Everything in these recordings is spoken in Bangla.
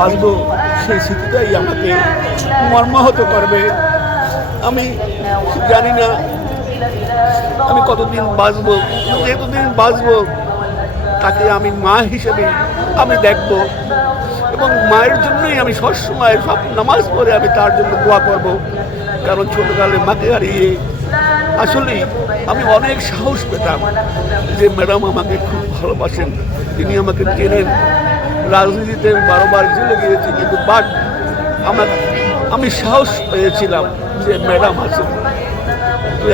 বাঁচব, সেই স্মৃতিটাই আমাকে মর্মাহত করবে। আমি জানি না আমি কতদিন বাঁচবো, যেতদিন বাঁচবো, তাকে আমি মা হিসেবে আমি দেখব এবং মায়ের জন্যই আমি সবসময় সব নামাজ পড়ে আমি তার জন্য দোয়া করব। কারণ ছোটকালে মাকে হারিয়ে আসলেই আমি অনেক সাহস পেতাম যে ম্যাডাম আমাকে খুব ভালোবাসেন, তিনি আমাকে চেনেন। রাজনীতিতে বারোবার জেলে গিয়েছি, কিন্তু বাট আমার, আমি সাহস পেয়েছিলাম যে ম্যাডাম আছে।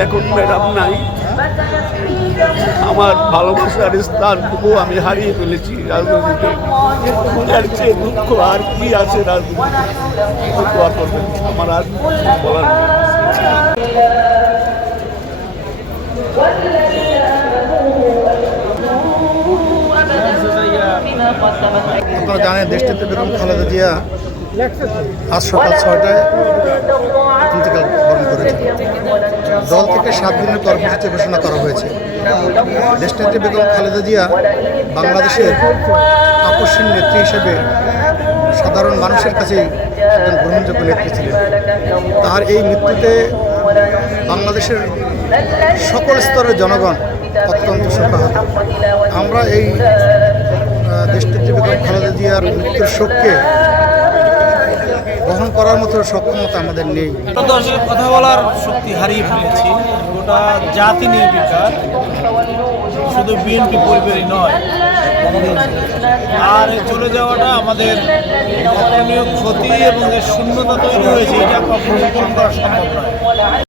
এখন ম্যাডাম নাই। আমার ভালোবাসার স্থানটুকু আমি হারিয়ে ফেলেছি রাজনীতিতে। এর চেয়ে দুঃখ আর কি আছে রাজনীতি দোয়া করবেন আমার আর বলার আপনারা জানেন দেশটিতে বেগম খালেদা জিয়া আজ সকাল ছয়টায় বরণ দল থেকে সাত দিনের কর্মসূচি ঘোষণা করা হয়েছে। দেশনেত্রী বেগম খালেদা জিয়া বাংলাদেশের আকর্ষণ নেত্রী হিসেবে সাধারণ মানুষের কাছেই একজন গ্রহণযোগ্য নেত্রী ছিলেন। তার এই মৃত্যুতে বাংলাদেশের সকল স্তরের জনগণ অত্যন্ত শোকাহত। আমরা এই দেশনেত্রী বেগম খালেদা জিয়ার মৃত্যুর শোককে বহন করার মতো সক্ষমতা আমাদের নেই। কথা বলার শক্তি হারিয়ে ফেলেছি। গোটা জাতি নিয়ে বিকার শুধু বিএনপি পরিবারই নয়, আর চলে যাওয়াটা আমাদের অপূরণীয় ক্ষতি এবং শূন্যতা তৈরি হয়েছে, এটা কখনোই পূরণ করা সম্ভব নয়।